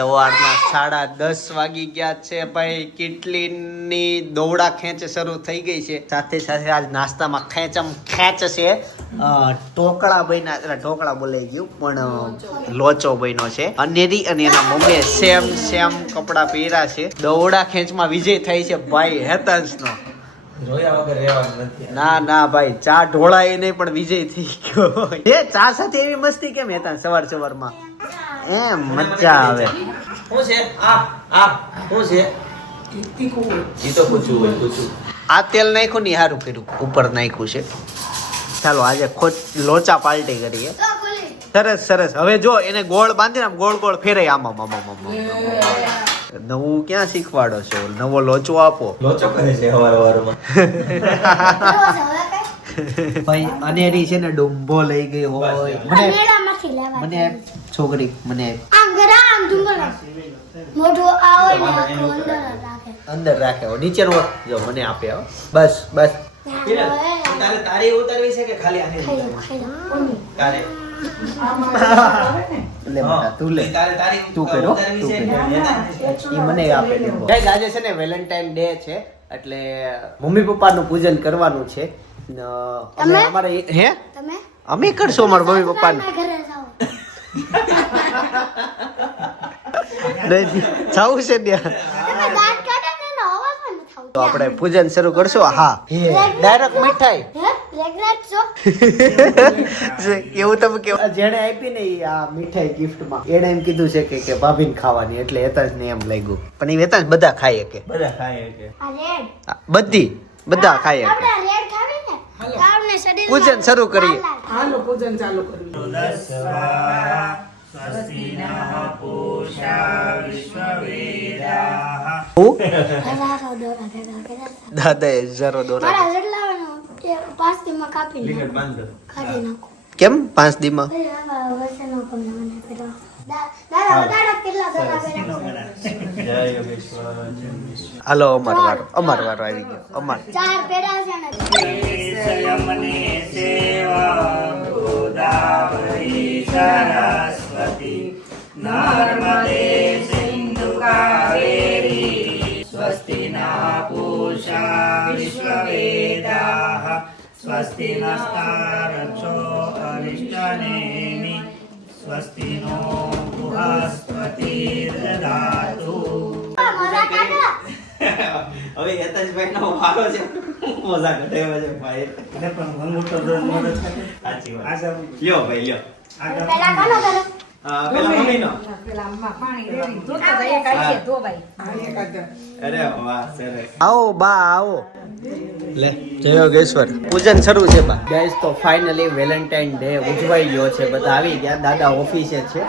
સવારના 10:30 વાગી ગયા છે ભાઈ. કેટલીની દોડા ખેંચ શરૂ થઈ ગઈ છે. સાથે સાથે આજ નાસ્તામાં ખેંચમ ખેંચ છે. ઢોકળા બન્યા, ઢોકળા બોલાઈ ગયું પણ લોચો બન્યો છે. અનેરી અને એના મમ્મીએ સેમ કપડા પહેર્યા છે. દોડા ખેંચમાં વિજય થાય છે ભાઈ હેતન્સનો. જોયા વગર રહેવાનું નથી. ના ભાઈ, ચા ઢોળાય નહીં પણ વિજય થઈ ગયો. એ ચા સાથે એવી મસ્તી કેમ હેતન્સ સવારમાં એમ મજા આવે. શું છે આ શું છે? ઈ તો પૂછું. આ તેલ નાખ્યું ને સારું કર્યું, ઉપર નાખ્યું છે. ચાલો આજે લોચા પાલટી કરીએ. સરસ. હવે જો એને ગોળ બાંધીને આમ ગોળ ફેરાય. આમાં નવું ક્યાં શીખવાડો છો? નવો લોચો આપો. લોચો કરે છે હવારમાં. ભાઈ અનેરી છે ને ડુંબો લઈ ગઈ હોય. મને છોકરી મને અંદર રાખે નીચે નો જો મને આપે. બસ તારી ઉતારવી છે કે ખાલી આની? તારે તું કર્યો એ મને આપે. આજે છે ને વેલેન્ટાઇન ડે છે એટલે મમ્મી પપ્પાનું પૂજન કરવાનું છે. અમારે અમે કરશું અમારા મમ્મી પપ્પાને. જવું છે ત્યાં તો આપણે પૂજન શરૂ કરશું. હા ડાયરેક્ટ મીઠાઈ એવું તમે કેવું જેને આપી ને આ મીઠાઈ ગિફ્ટમાં એને એમ કીધું છે કે ભાભીને ખાવાની, એટલે હેતાંશ ને એમ લાગ્યું. પણ એ હેતાંશ બધા ખાય કે બધા ખાય કે પૂજન શરૂ કરીએ. હાલો પૂજન ચાલુ કરીએ. દાદા જરો દોરા કેમ 5 દીમાં? હાલો અમાર વારો આવી ગયો. અમાર નર્મદે સિંધુ કાવેરી સ્વસ્તિ ના પૂષા વિશ્વવેદાઃ સ્વસ્તિ નસ્તારક્ષો અરિષ્ટનેમિ સ્વસ્તિ નો બૃહસ્પતિ દદાતુ. હવે યતેશભાઈ નો વારો છે. મજા કઢાવ્યા છે ભાઈ. અને પણ મન મોટો દોર મદદ થાય. સાચી વાત. આ લ્યો ભાઈ લ્યો. પેલા કોનો કરો? પેલા મમ્મી નો. પેલા પાણી રેડી ધોતા જાય કાઢીએ ધો ભાઈ. અરે વાહ સરસ. આવો બા આવો. લે જય યોગેશ્વર. પૂજન શરૂ છે બા. ગાઈસ તો ફાઇનલી વેલેન્ટાઇન ડે ઉજવાઈ ગયો છે. બધા આવી ગયા. દાદા ઓફિસે છે.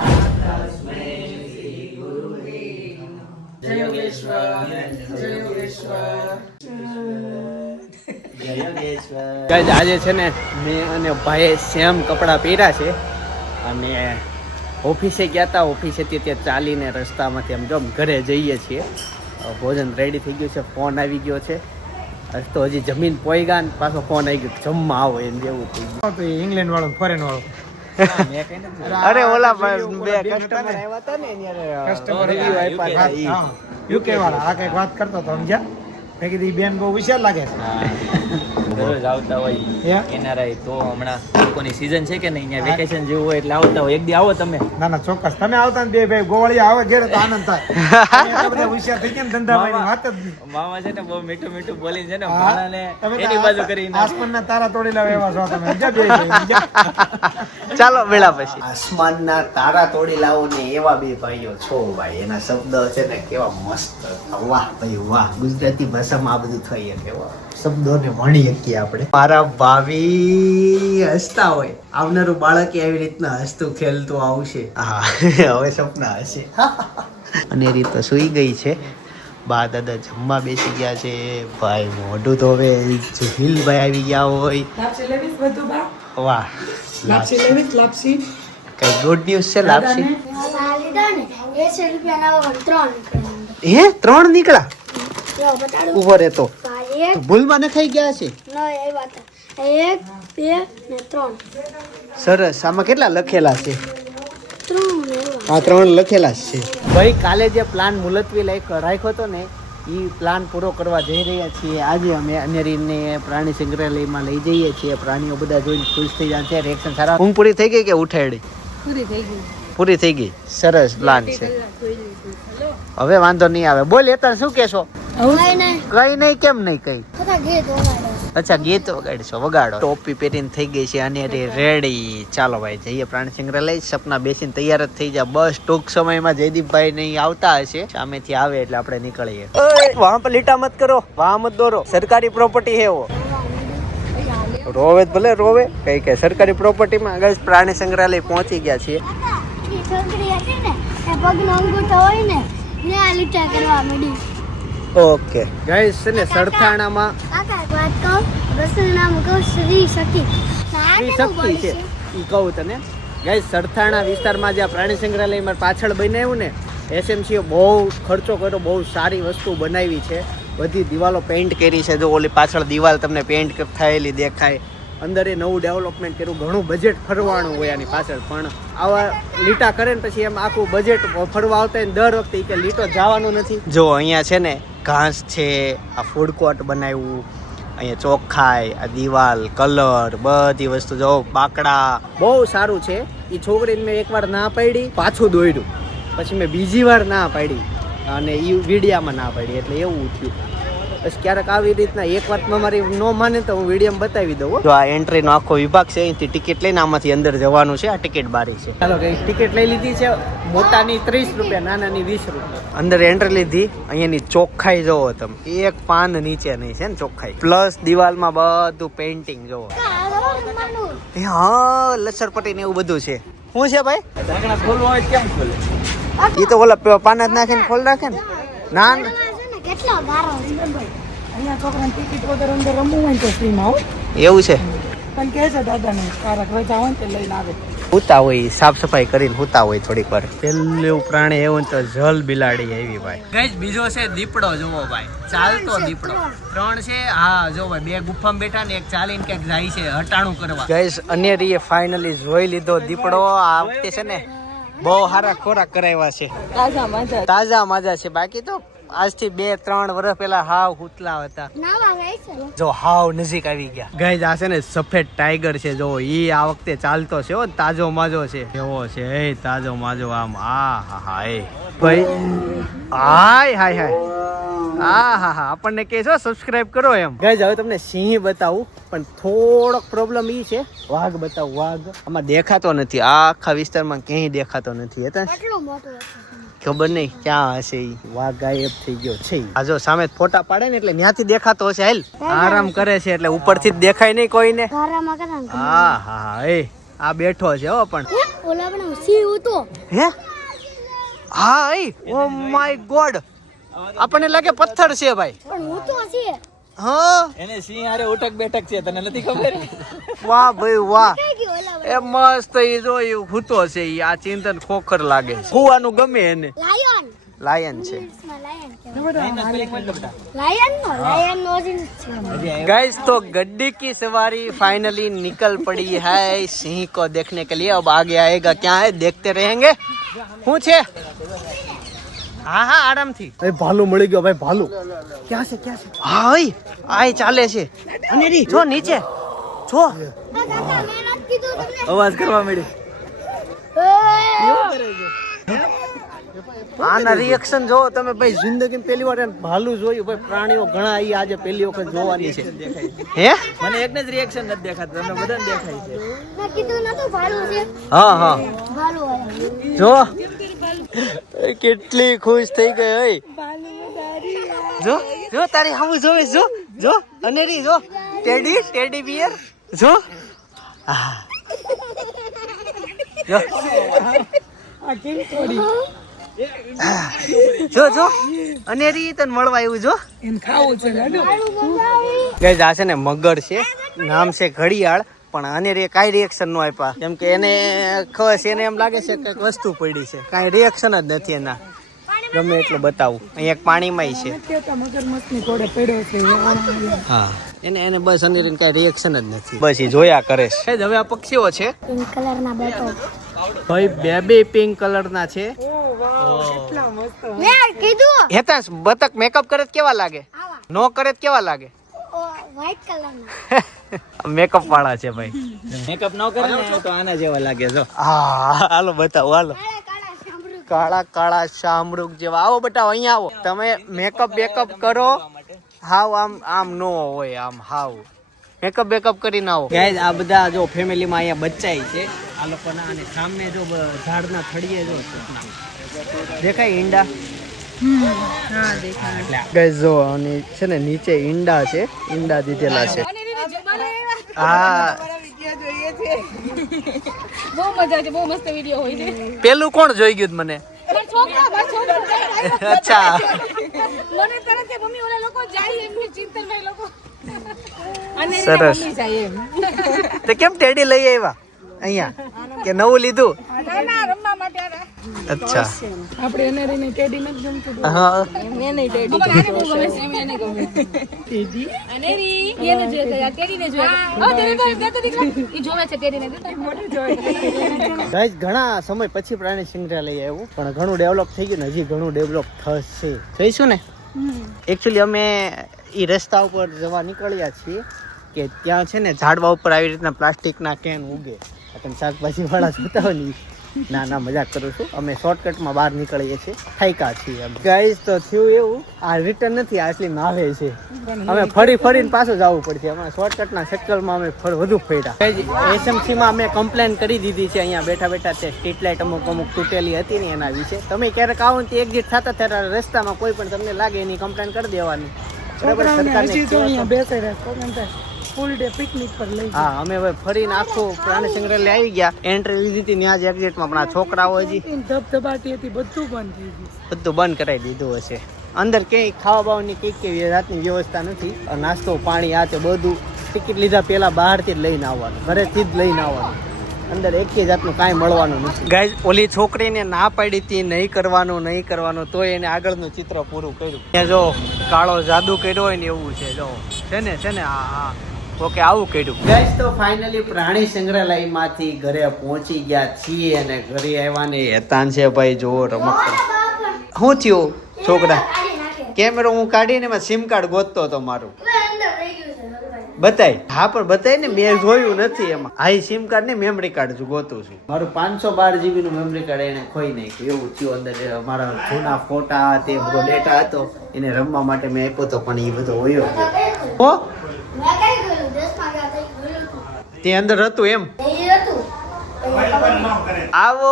જય યોગેશ્વર. ગાઈસ આજે છે ને મેં અને ભાઈએ સેમ કપડાં પહેર્યા છે અને ઓફિસે ગયા હતા. ઓફિસેથી ત્યાં ચાલીને રસ્તામાંથી આમ જો ઘરે જઈએ છીએ. ભોજન રેડી થઈ ગયું છે. ફોન આવી ગયો છે. તો હજી જમીન પોઈ ગયા ને પાછો ફોન આવી ગયો જમવા આવો એમ જેવું થઈ ગયું. ઇંગ્લેન્ડ વાળો ફોરેન વાળો. અરે ઓલા બે કસ્ટમર આવ્યા હતા ને કસ્ટમર યુકે વાળા આ કઈક વાત કરતો તો સમજ્યા. મેં કીધું બેન બહુ વિશાળ લાગે દરરોજ આવતા હોય એનઆરઆઈ. તો હમણાં લોકોની સીઝન છે કે નહીં, અહીંયા વેકેશન જેવું હોય એટલે આવતા હોય. એક દી આવો તમે. ના ચોક્કસ તમે આવતા ને બે ભાઈ ગોવાળિયા આવે ઘેર તો આનંદ થાય. બધા હોશિયાર થઈ ગયા ને ધંધામાં વાત જ નહીં. મામા છે ને બહુ મીઠું બોલીને છે ને માણાને એની બાજુ કરીને આસમાનના તારા તોડી લાવે એવા છો તમે. બીજા બે ભાઈ ચાલો વેળા પછી આસમાનના તારા તોડી લાવો ને એવા બે ભાઈઓ છો ભાઈ. એના શબ્દ છે ને કેવા મસ્ત. વાહ ભાઈ વાહ. ગુજરાતી ભાષામાં આ બધું થઈ શકે. શબ્દોને વણી શકીએ આપણે. મારા ભાવી હસતા હોય. આવનારું બાળક આવી રીતના હસતું ખેલતું આવશે. હા હવે સપના હશે. અને એ રીતે સુઈ ગઈ છે. બા દાદા જમવા બેસી ગયા છે. ભાઈ મોઢું તો હવે જહીલભાઈ આવી ગયા હોય. લાપસી લેવીસ બધું બા. વાહ લાપસી લેવીસ લાપસી. કઈ ગુડ ન્યૂઝ છે લાપસી? હે 3 નીકળ્યા? ઉભો રહેતો ભૂલમાં ન ખાઈ ગયા છે. 1, 2 ને 3. સરસ. આમાં કેટલા લખેલા છે? 3 આ 3 લખેલા જ છે ભાઈ. કાલે જે પ્લાન મુલતવી રાખ્યો હતો ને એ પ્લાન પૂરો કરવા જઈ રહ્યા છીએ. આજે અમે અનેરીને પ્રાણી સંગ્રહાલયમાં લઈ જઈએ છીએ. પ્રાણીઓ બધા જોઈને ખુશ થઈ જાય છે. રિએક્શન સારા. ઊંઘ પૂરી થઈ ગઈ કે ઉઠાડી? પૂરી થઈ ગઈ. સરસ પ્લાન છે. હવે વાંધો નહીં આવે. બોલ એતા શું કહેશો? કઈ નહીં. કેમ નહીં કઈ? અચ્છા ગીત વગાડશો. વગાડો. ટોપી પહેરીને થઈ ગઈ છે અને રેડી. ચાલો ભાઈ જઈએ પ્રાણી સંગ્રહાલય. સપના બેસીને તૈયાર જ થઈ જાય. બસ ટૂંક સમયમાં જયદીપભાઈ નહીં આવતા હશે. સામેથી આવે એટલે આપણે નીકળીએ. વહાં પર લીટા મત કરો, વહાં મત દોરો. સરકારી પ્રોપર્ટી હે વો. રોવે ભલે રોવે. કઈ સરકારી પ્રોપર્ટીમાં ગઈસ પ્રાણી સંગ્રહાલય પહોંચી ગયા છીએ. છોકરી હતી ને એ પગનો અંગૂઠો હોય ને ને આ લીટા કરવા મળી. ઓકે ગાઈસ છે ને સરથાણામાં કાકા વાત કહું, રસનું નામ કહું શ્રી સખી. શ્રી શક્તિ છે ઈ કહું તને. ગાઈસ સરથાણા વિસ્તારમાં જે આ પ્રાણી સંગ્રહાલયમાં પાછળ બનાવ્યું ને એસએમસીએ બહુ ખર્ચો કર્યો. બહુ સારી વસ્તુ બનાવી છે. બધી દિવાલો પેઇન્ટ કરી છે. જો ઓલી પાછળ દિવાલ તમને પેઇન્ટ થયેલી દેખાય. અંદર એ નવું ડેવલપમેન્ટ કર્યું. ઘણું બજેટ ફરવાનું હોય આની પાછળ. પણ આવા લીટા કરે ને પછી એમ આખું બજેટ ફરવા આવતા હોય દર વખતે કે લીટો જવાનું નથી. જો અહીંયા છે ને ઘાસ છે. આ ફૂડ કોર્ટ બનાવ્યું. અહીંયા ચોખ્ખાઈ, આ દિવાલ, કલર, બધી વસ્તુ જો બાકડા બહુ સારું છે. એ છોકરીને મેં એકવાર ના પાડી, પાછું દોડ્યું. પછી મેં બીજી વાર ના પાડી અને એ વિડીયામાં ના પાડી. એટલે એવું થયું. બસ ક્યારેક આવી રીતના એક વાતમાં મારી ન માને તો હું વિડીયોમાં બતાવી દઉં. જો આ એન્ટ્રીનો આખો વિભાગ છે. અહીંથી ટિકિટ લઈને આમાંથી અંદર જવાનું છે. આ ટિકિટ બારી છે. ચાલો કઈ ટિકિટ લઈ લીધી છે. મોટાની 30 રૂપિયા, નાનાની 20 રૂપિયા. અંદર એન્ટ્રી લીધી. અહીંયાની ચોખ્ખાઈ જોવો તમે. એક પાન નીચે નહીં છે ને ચોખ્ખાઈ. પ્લસ દિવાલમાં બધું પેઇન્ટિંગ જોવો. હા લસરપટ્ટી ને એવું બધું છે. શું છે ભાઈ? ઢાંકણા ખોલવા હોય કેમ ખોલે? એ તો ઓલા પાના જ નાખીને ખોલ રાખે ને. ના કેટલો ગારો છે. અહીંયા છોકરાને ટિકિટ વગર અંદર રમવું હોય ને તો ફ્રીમાં આવો. એવું છે. પણ કહે છે દાદાને કારક રજા હોય ને તે લઈને આવે. હુતા હોય સાફ સફાઈ કરીને હુતા હોય થોડીક વાર. પેલું પ્રાણી એવું તો જલ બિલાડી આવી ભાઈ. ગઈસ બીજો છે દીપડો. જોવો ભાઈ ચાલતો દીપડો. 3 છે. હા જો ભાઈ 2 ગુફામાં બેઠા ને એક ચાલીને ક્યાંક જાય છે હટાણું કરવા. ગઈસ અનેરીએ ફાઇનલી જોઈ લીધો દીપડો. આ વખતે છે ને બહુ સારા ખોરાક કરાવ્યા છે. તાજા માજા છે. બાકી તો આજથી 2-3 વર્ષ પહેલા હાવ હુતલા હતા. જો હાવ નજીક આવી ગયા. ગાઈઝ આ છે ને સફેદ ટાઈગર છે. જો ઈ આ વખતે ચાલતો છે. તાજો માજો છે. કેવો છે એ તાજો માજો આમ. આ હા હા એ ભાઈ હાય હાય હાય. હા હા હા આપણને કહે છો સબસ્ક્રાઇબ કરો એમ. ગાઈઝ હવે તમને સિંહ બતાવું પણ થોડોક પ્રોબ્લેમ ઈ છે. વાઘ બતાવું. વાઘ આમાં દેખાતો નથી. આખા વિસ્તારમાં ક્યાંય દેખાતો નથી. હતા કેટલો મોટો છે. ખબર નહીં ક્યાં હશે ઈ. વાઘ ગાયબ થઈ ગયો છે. આ જો સામે ફોટા પાડે ને એટલે ત્યાંથી દેખાતો હશે. હેલ આરામ કરે છે એટલે ઉપરથી જ દેખાય નહીં કોઈને. ગારામાં કરા ને. હા હા હા એ આ બેઠો છે હો પણ. ઓલા પણ સી ઉતો. હે હા એ ઓ માય ગોડ. આપણને લાગે પથ્થર છે ભાઈ. પણ ઉતો છે. હા એને સિંહ હારે ઉઠક બેઠક છે. તને નથી ખબર? વાહ ભાઈ વાહ. કઈ ગયો ઓલા. એ મસ્ત ઈ જોયું હુતો છે ઈ. આ ચિંતન ખોખર લાગે છે. હુવાનું ગમે એને. લાયન. લાયન છે. લાયન નો છે. गाइस तो गड्डी की सवारी फाइनली निकल पड़ी है सिंह को देखने के लिए. अब आगे आएगा क्या है देखते रहेंगे. શું છે? હા હા આરામથી. ભાઈ ભાલુ મળી ગયો ભાઈ. ભાલુ ક્યાં છે? ક્યાં છે? હા ભાઈ આય ચાલે છે. અનેરી જો નીચે જો. કાકા મેં નથી કીધું તમને. અવાજ કરવા માંડી. આના રિએક્શન જો તમે ભાઈ. જિંદગીમાં પહેલી વાર ભાલુ જોયું ભાઈ. પ્રાણીઓ ઘણા અહીં આજે પહેલી વખત જોવાની છે. હે મને એકને જ રિએક્શન નથી દેખાતું. તમને બધાને દેખાય છે. મેં કીધું નતું ભાલું છે. હા હા ભાલું આયા. જો કેટલી ખુશ થઈ ગઈ ઓય. જો જો તારી હામું જોવે. જો જો અનેરી જો ટેડી બિયર જો. આ જો જો જો અનેરી તને મળવા આવ્યું. જો એમ ખાવું છે લાડુ. ગાઈઝ આ છે ને મગર છે. નામ છે ઘડિયાળ. પણ અનેરી કાંઈ રિએક્શન નો આપ્યા. કેમ કે એને ખબર છે એને એમ લાગે છે કે વસ્તુ પડી છે. કાંઈ રિએક્શન જ નથી એના. ગમે એટલું બતાવું. અહીંયા એક પાણીમાં છે. મગરમચ્છની ઘોડે પડ્યો છે. હા એને બસ અનેરીને કાંઈ રિએક્શન જ નથી. બસ એ જોયા કરે છે. હવે આ પક્ષીઓ છે. પિંક કલર ના બેટો. ભાઈ બેબી પિંક કલર ના છે. મેં કીધું હેતાંશ બતક મેકઅપ કરે તો કેવા લાગે? આવા નો કરે તો કેવા લાગે? વ્હાઈટ કલરના મેકઅપ વાળા છે ભાઈ. મેકઅપ ન કરે ને તો આના જેવા લાગે જો. હા હાલો બતાવો હાલો. કાળા કાળા સાંભળું કાળા કાળા શામરૂક જેવા. આવો બતાવો અહીંયા આવો. તમે મેકઅપ બેકઅપ કરો હાવ આમ નો હોય આમ હાવ મેકઅપ બેકઅપ કરીને આવો. ગાઈઝ આ બધા જો ફેમિલીમાં અહીંયા બચ્ચાઈ છે આ લોકોના. અને સામે જો ઝાડના થડીએ જો દેખાય ઈંડા. ગાઈઝ જો અને છે ને નીચે ઈંડા છે, ઈંડા દીધેલા છે. હા બહુ મજા છે, બહુ મસ્ત વિડિયો હોય છે. પેલું કોણ જોઈ ગયું મને? અચ્છા મને તરત મમ્મી ઓલા લોકો જાય એમ કે ચિંતનભાઈ લોકો અને સરસ. મમ્મી જાય એમ. તો કેમ ટેડી લઈ આવ્યા અહીંયા કે નવું લીધું? ના ના રમવા માટે આના. અચ્છા આપણે એને રહીને ટેડી નથી ગમતું. હા એને ટેડી આને બહુ ગમે છે, એમ એને ગમે. ટેડી અને રી એને જોઈ ગયા, ટેડીને જોઈ ગયા. દેતો દીકરા ઈ જોવે છે ટેડીને, દેતો મોટું જોવે. ગાઈઝ ઘણા સમય પછી પ્રાણી સંગ્રહાલય આવ્યું પણ ઘણું ડેવલપ થઈ ગયું ને હજી ઘણું ડેવલપ થશે. જઈશું ને એકચ્યુઅલી અમે એ રસ્તા ઉપર જવા નીકળ્યા છીએ કે ત્યાં છે ને ઝાડવા ઉપર આવી રીતના પ્લાસ્ટિકના કેન ઉગે. તમે શાકભાજી વાળા જોતા હોય ને ના ના મજાક કરું છું. અમે શોર્ટકટમાં બહાર નીકળીએ છીએ, થાક્યા છીએ અમે. ગાઈઝ તો થયું એવું આ રિટર્ન નથી, આ એટલી નાવે છે. અમે ફરીને પાછું જવું પડશે. અમારા શોર્ટકટના સર્કલમાં અમે વધુ ફર્યા. એસએમસીમાં અમે કમ્પ્લેન કરી દીધી છે અહીંયા બેઠા બેઠા. તે સ્ટ્રીટ લાઇટ અમુક તૂટેલી હતી ને એના વિશે. તમે ક્યારેક આવો ને એક્ઝિટ થતા ત્યારે રસ્તામાં કોઈ પણ તમને લાગે એની કમ્પ્લેન કરી દેવાની. બરાબર સરકારને ફૂલ ડે પિકનિક પર લઈ હા અમે હવે ફરીને આખું પ્રાણી સંગ્રહાલય આવી ગયા. એન્ટ્રી લીધી હતી ત્યાં જ એક્ઝિટમાં પણ આ છોકરાઓ હજી ધબધબાટી હતી, બધું બંધ થઈ ગયું. બધું બંધ કરાવી દીધું હશે. અંદર ક્યાંય ખાવા બાવાની કેવી જાતની વ્યવસ્થા નથી. નાસ્તો પાણી આ તે બધું ટિકિટ લીધા પહેલા બહારથી જ લઈને આવવાનું, ઘરેથી જ લઈને આવવાનું. અંદર એકેય જાતનું કાંઈ મળવાનું નથી. ગાઈઝ ઓલી છોકરીને ના પાડી હતી નહીં કરવાનું તોય એને આગળનું ચિત્ર પૂરું કર્યું. ત્યાં જો કાળો જાદુ કર્યો હોય ને એવું છે. જો છે ને હા ઓકે આવું કર્યું. ગાઈઝ તો ફાઇનલી પ્રાણી સંગ્રહાલયમાંથી ઘરે પહોંચી ગયા છીએ અને ઘરે આવ્યા ને હેતાન છે ભાઈ જો રમત. શું થયું છોકરા? કેમેરો હું કાઢીને એમાં સિમ કાર્ડ ગોતતો હતો મારું. બતાય હા પણ બતાય ને મેં જોયું નથી એમાં. હા સિમ કાર્ડ ને મેમરી કાર્ડ ગોતું છું. મારું 512 GB નું મેમરી કાર્ડ એને ખોઈ નાખ્યું એવું થયું. અંદર મારા જૂના ફોટા તે બધો ડેટા હતો એને રમવા માટે મેં આપ્યો હતો પણ એ બધો હોયો હો તે અંદર હતું એમ. આવો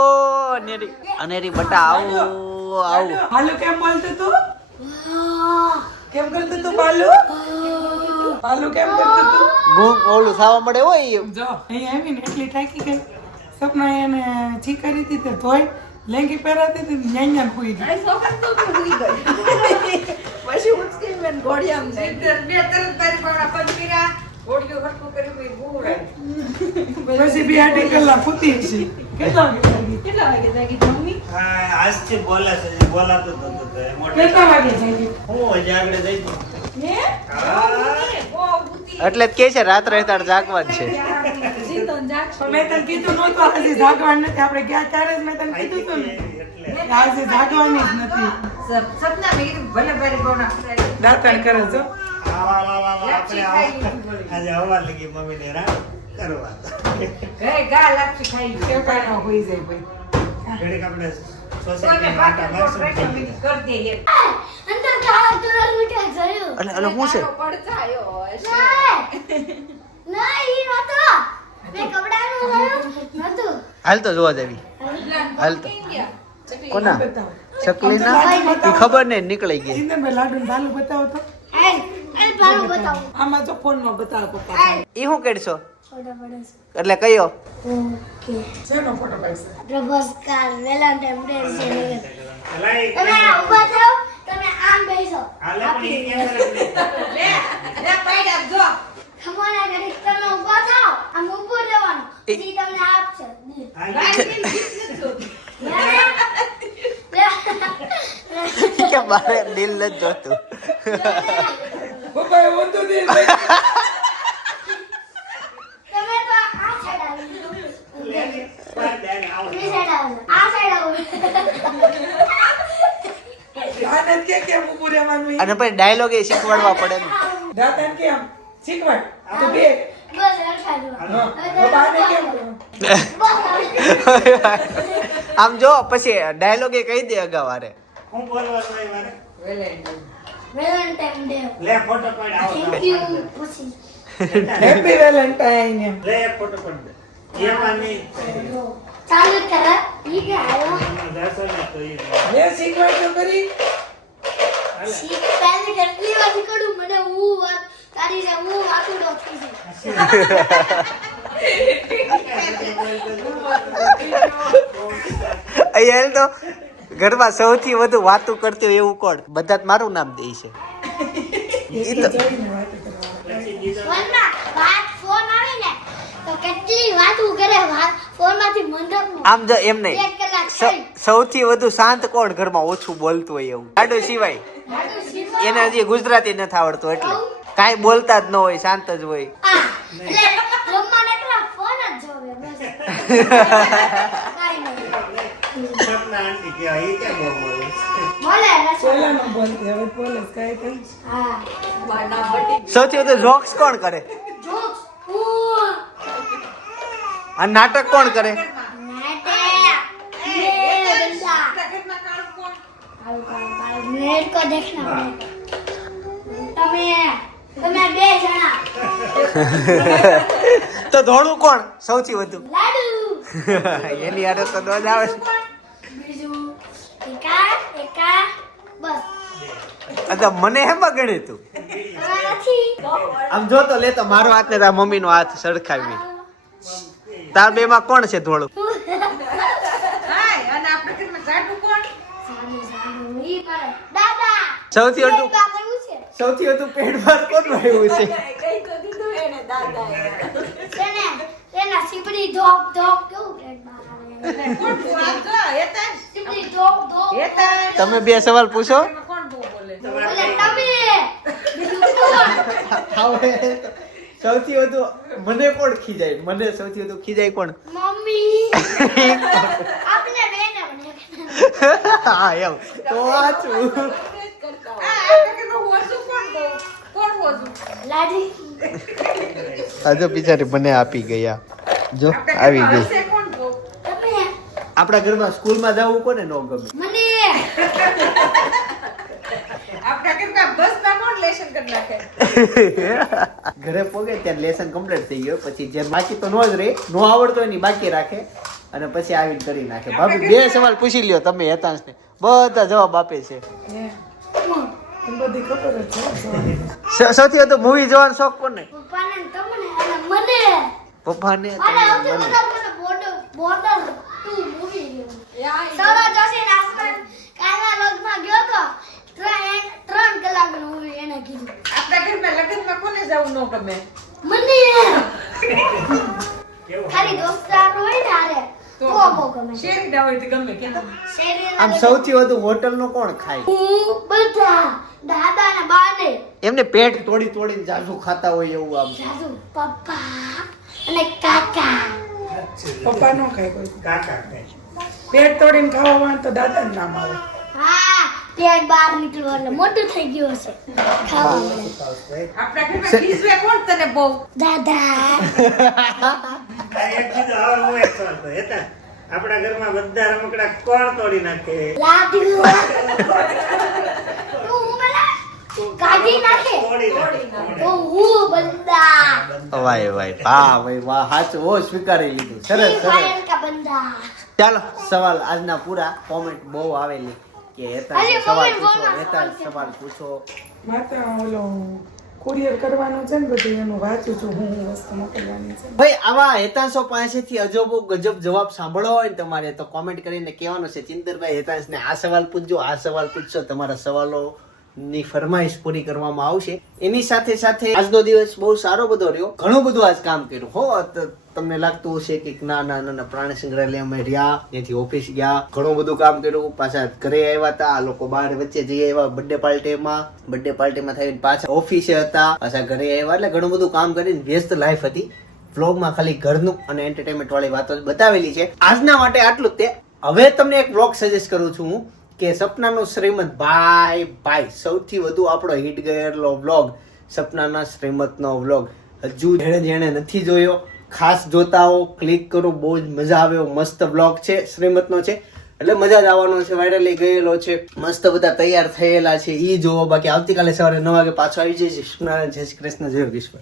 અનેરી બટા આવો બાલુ કેમ બોલતું તું? કેમ કરતું તું બાલુ? બાલુ કેમ કરતું તું? ગુંગ ઓલું થવા મળે હોય જો અહીં આવીને એટલી થાકી ગઈ. સપના એને છી કરી હતી તે ધોઈ લેંગી પહેરાતી હતી ન્યાન્યા ખુઈ ગઈ. પછી ઉચકી મેં ઘોડિયામ જઈ બે તરત તારી પાડા પગ કર્યા ઘોડિયો હરકું કરી કોઈ ગુરાય. પછી બે આટી કલાક ફૂતી છે. કેટલા વાગે જાગી મમ્મી? આજથી બોલાતો હતો કેટલા વાગે જાગી? હું હજી આગળ જઈ હે? એટલે જ કે છે રાત્રે તાર જાગવાનું છે. મેં તને કીધું નહોતું આજે જાગવાનું નથી. આપણે ગયા ત્યારે જ મેં તને કીધું હતું ને આજે જાગવાની જ નથી. સપના મેં ભલે ભલે બોના દાંતણ કરે છો. આજે હવા લગી મમ્મી ને રા કરવા ગા લાપસી ખાઈ કેવડાનો હોઈ જાય ભાઈ. ઘડીક આપણે સોસાયટી આટા મારશું અંદર કાળા તોરણ મીઠા જોયું. એટલે શું છે? ના ઈ નતો. મેં કપડાનું જોયું નતું. હાલ તો જોવા જાવી. હાલ તો કોના ચકલી ના ઈ ખબર નહીં નીકળી ગઈ. ચિંતનભાઈ લાડુ ભાલુ બતાવો તો. હાલ પાલો બતાવું. આમાં જો ફોનમાં બતાવો પપ્પા. ઈ શું કરશો? ફોટો પડે છે. એટલે કયો? ઓકે. શેનો ફોટો પાડશે? પ્રભાસકાર વેલેન્ટાઇન ડે છે. લાઈ તમે ઊભા થાઓ, તમે આમ બેસો. હાલે પણ ઈ કેમેરા લે પાડ આપજો. તમારા ઘરે તમે ઊભા થાઓ, આમ ઊભું રહેવાનું. પછી તમને આપશે. કે મારે દિલ ન જોતું. પપ્પા ઊંધું દે. તમે તો આ સાઈડ આવી જાઓ. લે લે આવો આ સાઈડ બાને કેમ ઊભું રહેવાનું ઈ? અને પછી ડાયલોગ એ શીખવાડવા પડે ને. દાદાને કેમ શીખવાડ તો બે બસ અડધા તો બાને કેમ આમ જો પછી ડાયલોગ એ કહી દે અગાઉ હારે. હું બોલવાનું હોય મારે વેલેન્ટાઇન ડે લે ફોટો પાડ આવો થેન્ક યુ પછી હેપી વેલેન્ટાઇન એમ લે ફોટો પાડ દે એમાં નહીં ચાલુ કર ઈ કે આયો જાસો ને તો ઈ લે શીખવાડ તો કરી શીખ પહેલી કેટલી વાર કરું મને હું વાત તારી રે હું વાતુડો થઈ જાય અહીંયા તો ઘરમાં સૌથી વધુ વાતું કરતી હોય એવું કોણ? બધા જ મારું નામ દે છે. ઈ તો ફોનમાં વાત ફોન આવે ને તો કેટલી વાતો કરે ફોનમાંથી મંડપનું આમ જો એમ નહીં, 1 કલાક થઈ સૌથી વધુ શાંત કોણ ઘરમાં ઓછું બોલતું હોય એવું? લાડુ સિવાય. લાડુ શીખવા એને હજી ગુજરાતી નથી આવડતું એટલે કાંઈ બોલતા જ ન હોય, શાંત જ હોય. આ એટલે રમવાને એકલા ફોન જ જોવે બસ કાઈ નહીં સપના આંટી કે ઈ કે બોલે બોલે રસોઈ પેલાનું બોલતી હવે પોલીસ કાઈ થઈ હા સૌથી વધુ જોક્સ કોણ કરે? જોક્સ અને નાટક કોણ કરે? नेट को देखना पड़ेगा તમે બે જણા તો ધોળું કોણ સૌથી વધુ? લાડુ એની હારે તો દોજ આવે છે. બીજું એકા બસ અચ્છા, મને હેમાં ગણે તું? તમારા નથી આમ જો તો લે તો મારો હાથ ને તાર મમ્મી નો હાથ સરખાવી. તાર બે માં કોણ છે ધોળું? અને આપણે ઘરમાં જાડું કોણ સાનું ઈ પર દાદા સૌથી વધુ કામ એવું છે સૌથી વધુ પેટ ભાર કોણ આવ્યું છે? તેના સીપડી ધોપ ધોપ કેવું પેટ બહાર આવે કોણ બોલે જો એતા સીપડી ધોપ ધોપ એતા તમે બે સવાલ પૂછો. કોણ બહુ બોલે બોલે તમે બીજું કોણ હવે સૌથી વધુ મને કોણ ખીજાય? મને સૌથી વધુ ખીજાય કોણ? મમ્મી આપને બેને મને હા એમ તો વાંચું. આ ઘરમાં હોજું કોણ હોજું લાડી આજો બિચારી મને આપી ગયા. જો આવી ગઈ. હશે કોણ બહુ તમે આપણા ઘરમાં સ્કૂલમાં જવું કોને નો ગમે? મને આપણા ઘરમાં બસમાં કોણ લેશન કરી નાખે ઘરે પોગે ત્યારે લેસન કમ્પ્લીટ થઈ ગયો પછી જે બાકી તો નો જ રહે, નો આવડતો એની બાકી રાખે અને પછી આવીને કરી નાખે. ભાભી બે સવાલ પૂછી લ્યો તમે હેતાંશને, બધા જવાબ આપે છે. એમ બધી ખબર જ છે સૌથી વધુ મૂવી જોવાનો શોખ કોને? પપ્પાને ને તમને અને મને પપ્પાને અને તમને, સૌથી મને. વધારે મને બોર્ડર 2 મૂવી ગયો સૌરવ જોશી આસમાન કાલના લગ્નમાં ગયો તો 3 કલાકનું મૂવી એને કીધું આપણા ઘરમાં લગ્નમાં કોને જવું ન ગમે મને ખાલી દોસ્તાર હોય ને આરે તો બહુ ગમે શેરી ના હોય તો ગમે કે શેરીના આમ સૌથી વધુ હોટલનું કોણ ખાય? હું બધા દાદા ને બા ને એમને પેટ તોડી તોડીને જાજુ ખાતા હોય એવું આમ. જાજુ પપ્પા અને કાકા પપ્પા નો ખાય કોઈ કાકા કહે પેટ તોડીને ખાવા વાળા તો દાદાનું નામ આવે હા પેટ બહાર નીકળ્યું એટલે મોટું થઈ ગયું હશે ખાવા મળે આપણા ઘરમાં ખીજવે કોણ તને બહુ દાદા આ એક બીજો હવે હું એક સવાલ તો હેતા આપણા ઘરમાં બધા રમકડા કોણ તોડી નાખે? લાડુ તું પેલા કાઢી નાખે તોડી નાખે તો હું બંદા વાય વાય વાહ ભાઈ વાહ, સાચું ઓ સ્વીકારી લીધું. સરસ સરસ. ફાયર કા બંદા ચાલો સવાલ આજના પૂરા. કોમેન્ટ બહુ આવેલી કે હેતાંશ અરે, સવાલ comment પૂછો, બોલવા હેતાંશ સવાલ સવાલ પૂછો. માતા ઓલો કુરિયર કરવાનું છે ને બધું એનું વાંચું છું હું વસ્તુ મોકલવાની છે ભાઈ આવા હેતાંશો પાસેથી અજબો ગજબ જવાબ સાંભળવા હોય ને તમારે તો કોમેન્ટ કરીને કહેવાનું છે ચિંતનભાઈ હેતાંશને આ સવાલ પૂછજો, આ સવાલ પૂછશો. તમારા સવાલો ની ફરમાઈશ પૂરી કરવામાં આવશે. એની સાથે સાથે આજનો દિવસ બહુ સારો બધો રહ્યો. ઘણું બધું આજ કામ કર્યું હો. તમને લાગતું હશે કે નાના પ્રાણી સંગ્રહાલયમાં રહ્યા, ત્યાંથી ઓફિસ ગયા, ઘણું બધું કામ કર્યું, પાછા ઘરે આવ્યા હતા. આ લોકો બહાર વચ્ચે જઈ આવ્યા બર્થડે પાર્ટીમાં થઈને પાછા ઓફિસે હતા, પાછા ઘરે આવ્યા. એટલે ઘણું બધું કામ કરીને વ્યસ્ત લાઈફ હતી. વ્લોગમાં ખાલી ઘરનું અને એન્ટરટેનમેન્ટ વાળી વાતો જ બતાવેલી છે. આજના માટે આટલું જ તે. હવે તમને એક વ્લોગ સજેસ્ટ કરું છું હું કે સપનાનું શ્રીમંત ભાઈ સૌથી વધુ આપણો હિટ ગયેલો વ્લોગ સપનાના શ્રીમંતનો વ્લોગ હજુ જેણે નથી જોયો ખાસ જોતા હો, ક્લિક કરો, બહુ જ મજા આવે એવો મસ્ત વ્લોગ છે, શ્રીમંતનો છે એટલે મજા જ આવવાનો છે, વાયરલી ગયેલો છે, મસ્ત બધા તૈયાર થયેલા છે, ઈ જોવો. બાકી આવતીકાલે સવારે 9 વાગે પાછો આવી જઈશ. જય શ્રી કૃષ્ણ, જય વિશ્વ.